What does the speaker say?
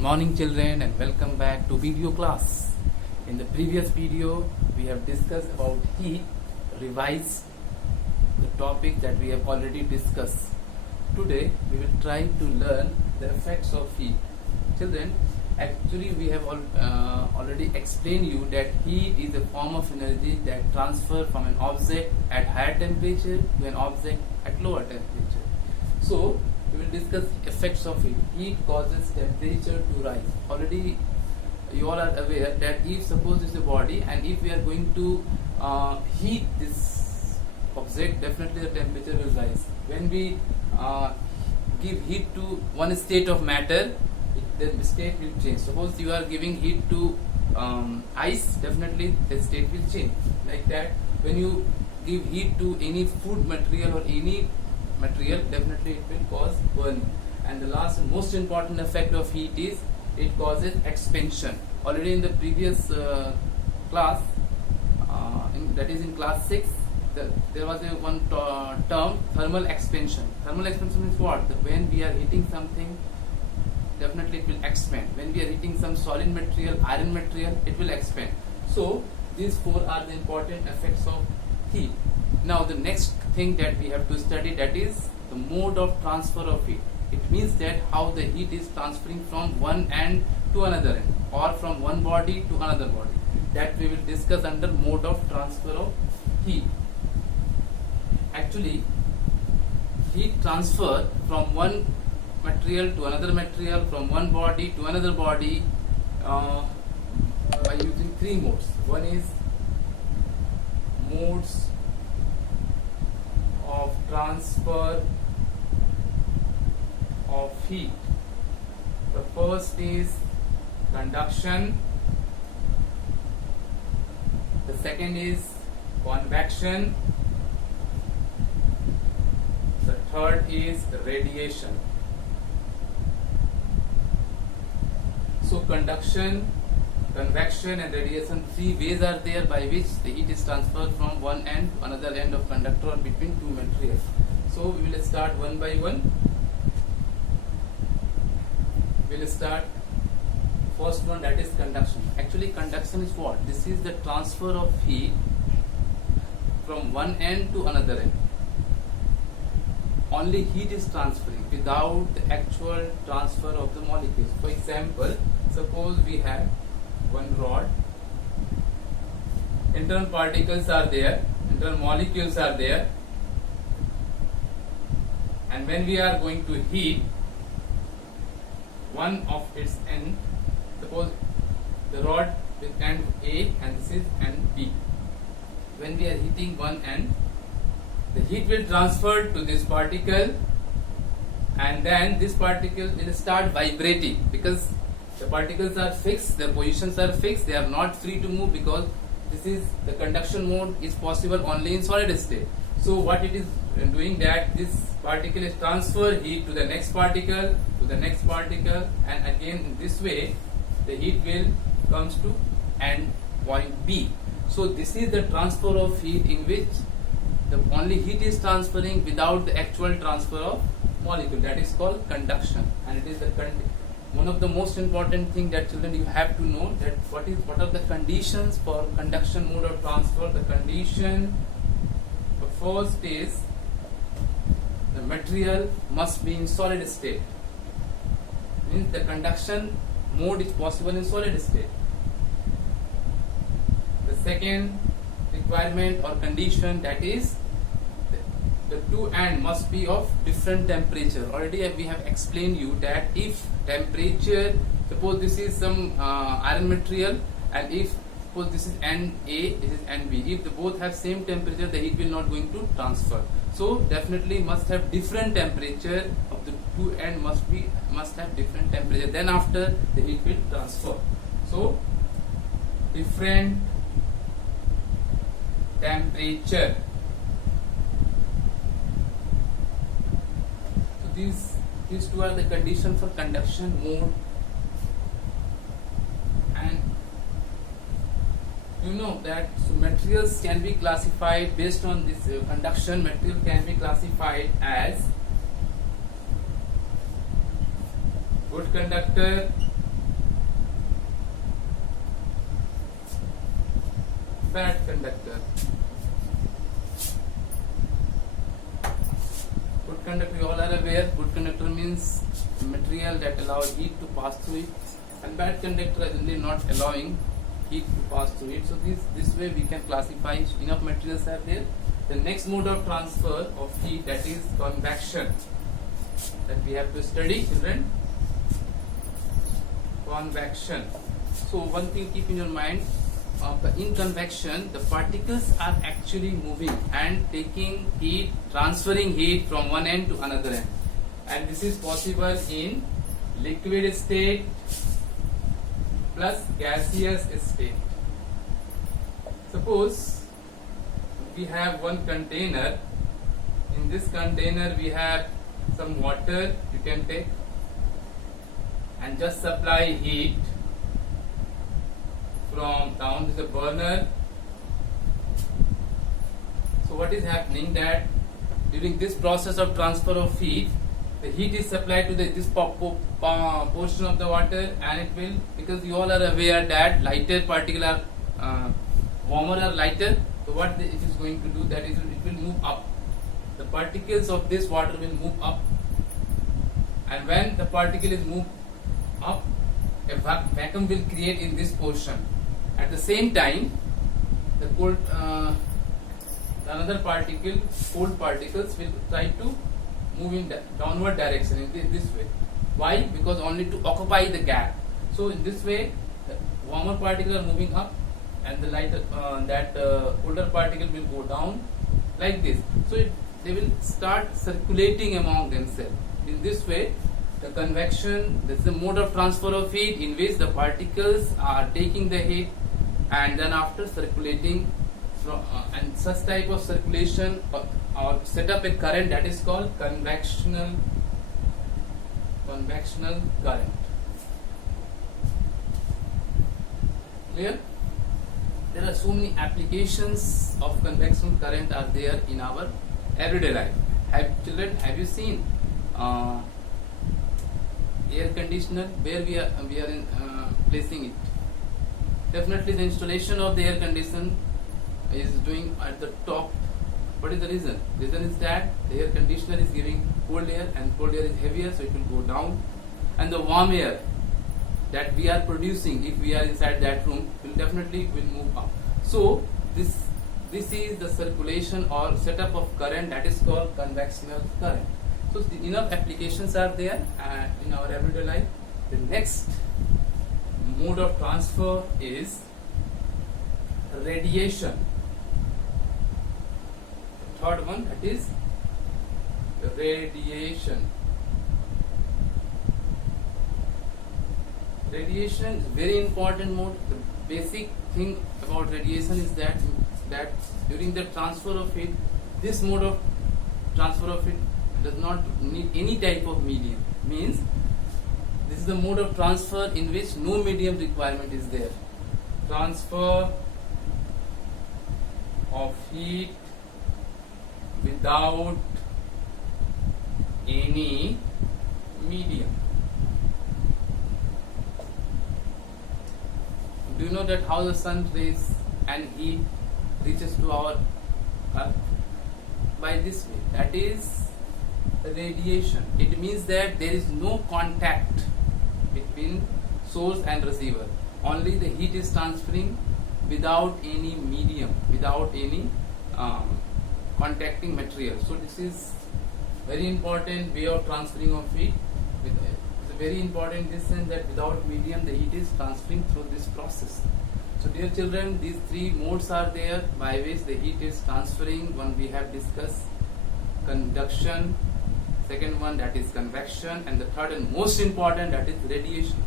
Good morning children and welcome back to video class. In the previous video we have discussed about heat, revised the topic that we have already discussed. Today we will try to learn the effects of heat. Children, actually we have already explained you that heat is a form of energy that transfer from an object at higher temperature to an object at lower temperature. So we will discuss effects of heat. Heat causes temperature to rise. Already you all are aware that if suppose it's a body and if we are going to heat this object, definitely the temperature will rise. When we give heat to one state of matter, the state will change. Suppose you are giving heat to ice, definitely the state will change. Like that, when you give heat to any food material or any material, definitely it will cause burning. And the last and most important effect of heat is it causes expansion. Already in the previous class, that is in class 6, there was one term, thermal expansion. Thermal expansion means what? When we are heating something, definitely it will expand. When we are heating some solid material, iron material, it will expand. So these four are the important effects of heat. Now the next thing that we have to study, that is the mode of transfer of heat. It means that how the heat is transferring from one end to another end, or from one body to another body. That we will discuss under mode of transfer of heat. Actually, heat transfer from one material to another material, from one body to another body, by using three modes. One is modes of transfer of heat. The first is conduction, the second is convection, the third is radiation. So conduction, convection and radiation, three ways are there by which the heat is transferred from one end to another end of conductor or between two materials. So we will start one by one. We will start first one, that is conduction. Actually conduction is what? This is the transfer of heat from one end to another end. Only heat is transferring without the actual transfer of the molecules. For example, suppose we have one rod, internal particles are there, internal molecules are there, and when we are going to heat one of its end, suppose the rod with end A and this is end B. When we are heating one end, the heat will transfer to this particle, and then this particle will start vibrating because the particles are fixed, their positions are fixed, they are not free to move, because this is the conduction mode is possible only in solid state. So what it is doing, that this particle is transfer heat to the next particle, to the next particle, and again in this way the heat will comes to end point B. So this is the transfer of heat in which the only heat is transferring without the actual transfer of molecule. That is called conduction, and it is the one of the most important thing that children you have to know, that what are the conditions for conduction mode of transfer. The condition, the first is the material must be in solid state. Means the conduction mode is possible in solid state. The second requirement or condition, that is the two ends must be of different temperature. Already we have explained you that if temperature, suppose this is some iron material, and if suppose this is end A, this is end B, if they both have same temperature, the heat will not going to transfer. So definitely must have different temperature of the two end, must have different temperature, then after the heat will transfer. So different temperature. So these two are the conditions for conduction mode. And you know that so materials can be classified based on this conduction. Material can be classified as good conductor, fat conductor. Good conductor, you all are aware. Good conductor means material that allows heat to pass through it, and bad conductor is generally not allowing heat to pass through it. So this way we can classify enough materials are there. The next mode of transfer of heat, that is convection, that we have to study, children. Convection. So one thing keep in your mind, in convection the particles are actually moving and taking heat, transferring heat from one end to another end, and this is possible in liquid state plus gaseous state. Suppose we have one container. In this container we have some water, you can take and just supply heat from down to the burner. So what is happening, that during this process of transfer of heat, the heat is supplied to this portion of the water, and it will, because you all are aware that lighter particle are warmer or lighter, so what it is going to do, that is it will move up. The particles of this water will move up, and when the particle is moved up, a vacuum will create in this portion. At the same time, the cold, another particle, cold particles will try to move in downward direction in this way. Why? Because only to occupy the gap. So in this way, the warmer particles are moving up, and the lighter colder particle will go down like this. So they will start circulating among themselves. In this way, the convection, this is the mode of transfer of heat in which the particles are taking the heat and then after circulating from, and such type of circulation or set up a current that is called convectional current. Clear? There are so many applications of convectional current are there in our everyday life. Children, have you seen air conditioner, where we are placing it? Definitely the installation of the air conditioner is doing at the top. What is the reason? Reason is that the air conditioner is giving cold air, and cold air is heavier, so it will go down, and the warm air that we are producing, if we are inside that room, will definitely move up. So this is the circulation or setup of current that is called convectional current. So enough applications are there in our everyday life. The next mode of transfer is radiation. The third one, that is radiation. Radiation is very important mode. The basic thing about radiation is that during the transfer of heat, this mode of transfer of heat does not need any type of medium. Means this is the mode of transfer in which no medium requirement is there. Transfer of heat without any medium. Do you know that how the sun rays and heat reaches to our earth? By this way, that is radiation. It means that there is no contact between source and receiver. Only the heat is transferring without any medium, without any contacting material. So this is very important way of transferring of heat. It's very important in this sense that without medium the heat is transferring through this process. So dear children, these three modes are there by which the heat is transferring. One we have discussed, conduction, second one that is convection, and the third and most important, that is radiation.